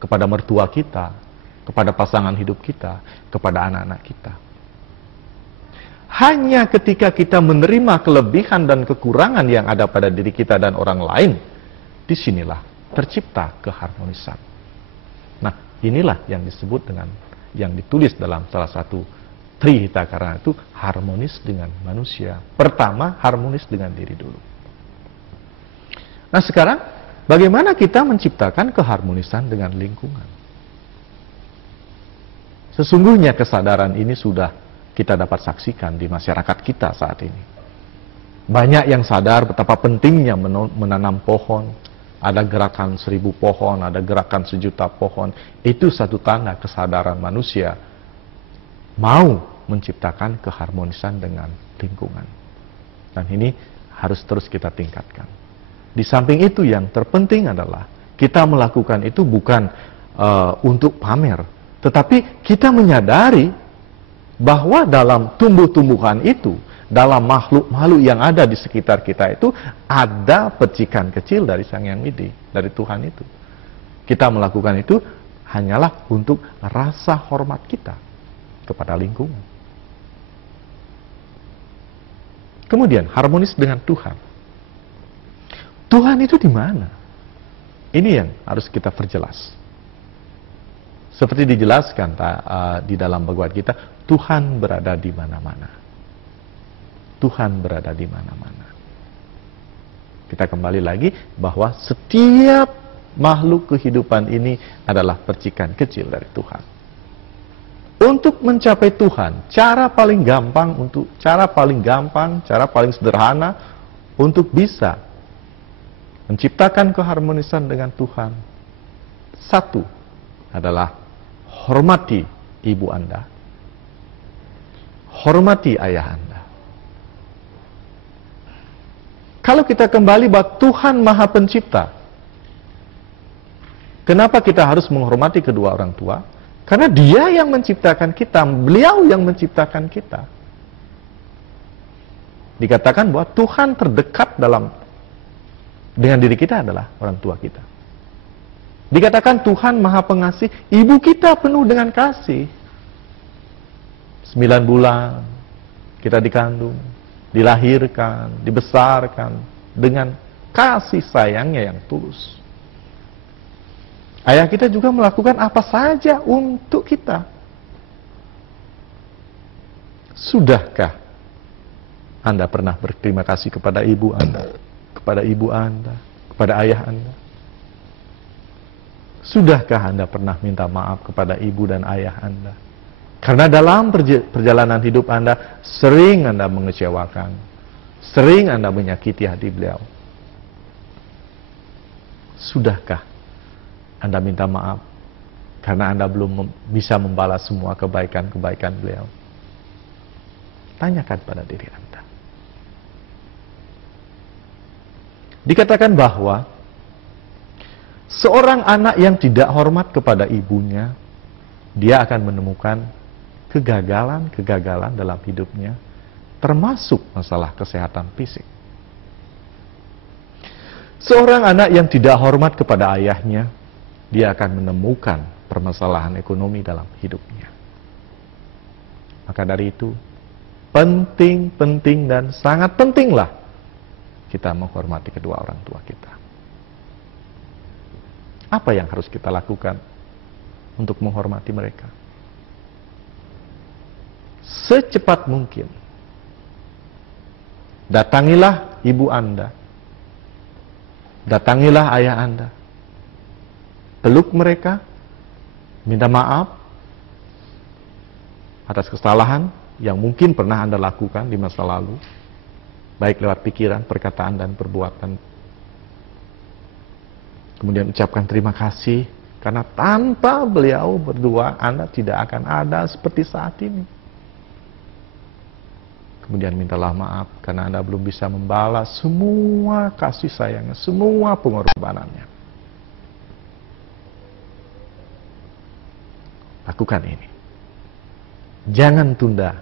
kepada mertua kita, kepada pasangan hidup kita, kepada anak-anak kita. Hanya ketika kita menerima kelebihan dan kekurangan yang ada pada diri kita dan orang lain, disinilah tercipta keharmonisan. Nah, inilah yang disebut dengan, yang ditulis dalam salah satu Trihita Karana itu, harmonis dengan manusia. Pertama, harmonis dengan diri dulu. Nah, sekarang bagaimana kita menciptakan keharmonisan dengan lingkungan? Sesungguhnya kesadaran ini sudah kita dapat saksikan di masyarakat kita saat ini. Banyak yang sadar betapa pentingnya menanam pohon. Ada gerakan 1000 pohon, ada gerakan 1 juta pohon. Itu satu tanda kesadaran manusia mau menciptakan keharmonisan dengan lingkungan. Dan ini harus terus kita tingkatkan. Di samping itu, yang terpenting adalah kita melakukan itu bukan untuk pamer, tetapi kita menyadari bahwa dalam tumbuh-tumbuhan itu, dalam makhluk-makhluk yang ada di sekitar kita itu, ada percikan kecil dari Sang Hyang Widi, dari Tuhan itu. Kita melakukan itu hanyalah untuk rasa hormat kita kepada lingkungan. Kemudian, harmonis dengan Tuhan. Tuhan itu di mana? Ini yang harus kita perjelas. Seperti dijelaskan di dalam Bhagavad Gita, Tuhan berada di mana-mana. Tuhan berada di mana-mana. Kita kembali lagi bahwa setiap makhluk kehidupan ini adalah percikan kecil dari Tuhan. Untuk mencapai Tuhan, cara paling gampang, cara paling sederhana untuk bisa menciptakan keharmonisan dengan Tuhan, satu adalah hormati ibu Anda, hormati ayah Anda. Kalau kita kembali bahwa Tuhan Maha Pencipta, kenapa kita harus menghormati kedua orang tua? Karena Dia yang menciptakan kita, Beliau yang menciptakan kita. Dikatakan bahwa Tuhan terdekat dengan diri kita adalah orang tua kita. Dikatakan Tuhan Maha Pengasih, ibu kita penuh dengan kasih. 9 bulan kita dikandung, dilahirkan, dibesarkan dengan kasih sayangnya yang tulus. Ayah kita juga melakukan apa saja untuk kita. Sudahkah Anda pernah berterima kasih kepada ibu Anda, kepada ibu Anda, kepada ayah Anda? Sudahkah Anda pernah minta maaf kepada ibu dan ayah Anda? Karena dalam perjalanan hidup Anda, sering Anda mengecewakan, sering Anda menyakiti hati beliau. Sudahkah Anda minta maaf karena Anda belum bisa membalas semua kebaikan-kebaikan beliau? Tanyakan pada diri Anda. Dikatakan bahwa seorang anak yang tidak hormat kepada ibunya, dia akan menemukan kegagalan-kegagalan dalam hidupnya, termasuk masalah kesehatan fisik. Seorang anak yang tidak hormat kepada ayahnya, dia akan menemukan permasalahan ekonomi dalam hidupnya. Maka dari itu, penting dan sangat pentinglah kita menghormati kedua orang tua kita. Apa yang harus kita lakukan untuk menghormati mereka? Secepat mungkin, datangilah ibu Anda, datangilah ayah Anda, peluk mereka, minta maaf atas kesalahan yang mungkin pernah Anda lakukan di masa lalu, baik lewat pikiran, perkataan, dan perbuatan. Kemudian ucapkan terima kasih, karena tanpa beliau berdua, Anda tidak akan ada seperti saat ini. Kemudian mintalah maaf, karena Anda belum bisa membalas semua kasih sayangnya, semua pengorbanannya. Lakukan ini. Jangan tunda.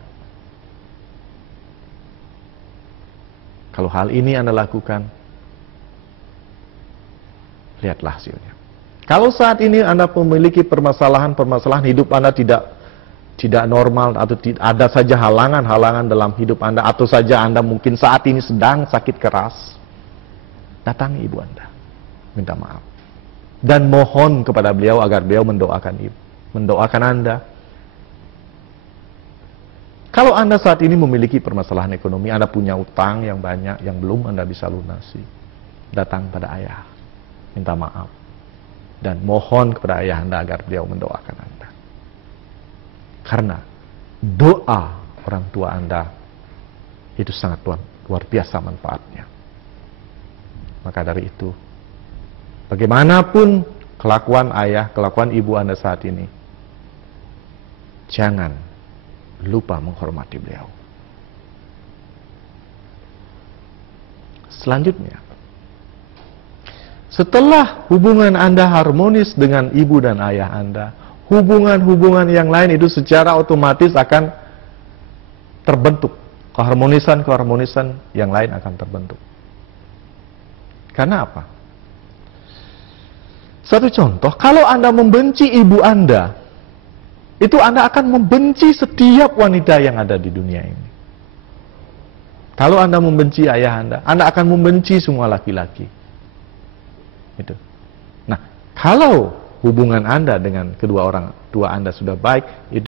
Kalau hal ini Anda lakukan, lihatlah hasilnya. Kalau saat ini Anda memiliki permasalahan-permasalahan hidup Anda tidak normal, atau ada saja halangan-halangan dalam hidup Anda, atau saja Anda mungkin saat ini sedang sakit keras, datangi ibu Anda, minta maaf. Dan mohon kepada beliau agar beliau mendoakan Anda. Kalau Anda saat ini memiliki permasalahan ekonomi, Anda punya utang yang banyak yang belum Anda bisa lunasi, datang pada ayah, minta maaf, dan mohon kepada ayah Anda agar beliau mendoakan Anda. Karena doa orang tua Anda itu sangat luar biasa manfaatnya. Maka dari itu, bagaimanapun kelakuan ayah, kelakuan ibu Anda saat ini, jangan lupa menghormati beliau. Selanjutnya, setelah hubungan Anda harmonis dengan ibu dan ayah Anda, hubungan-hubungan yang lain itu secara otomatis akan terbentuk. Keharmonisan yang lain akan terbentuk. Karena apa? Satu contoh, kalau Anda membenci ibu Anda, itu Anda akan membenci setiap wanita yang ada di dunia ini. Kalau Anda membenci ayah Anda akan membenci semua laki-laki. Itu. Nah, kalau hubungan Anda dengan kedua orang tua Anda sudah baik, itu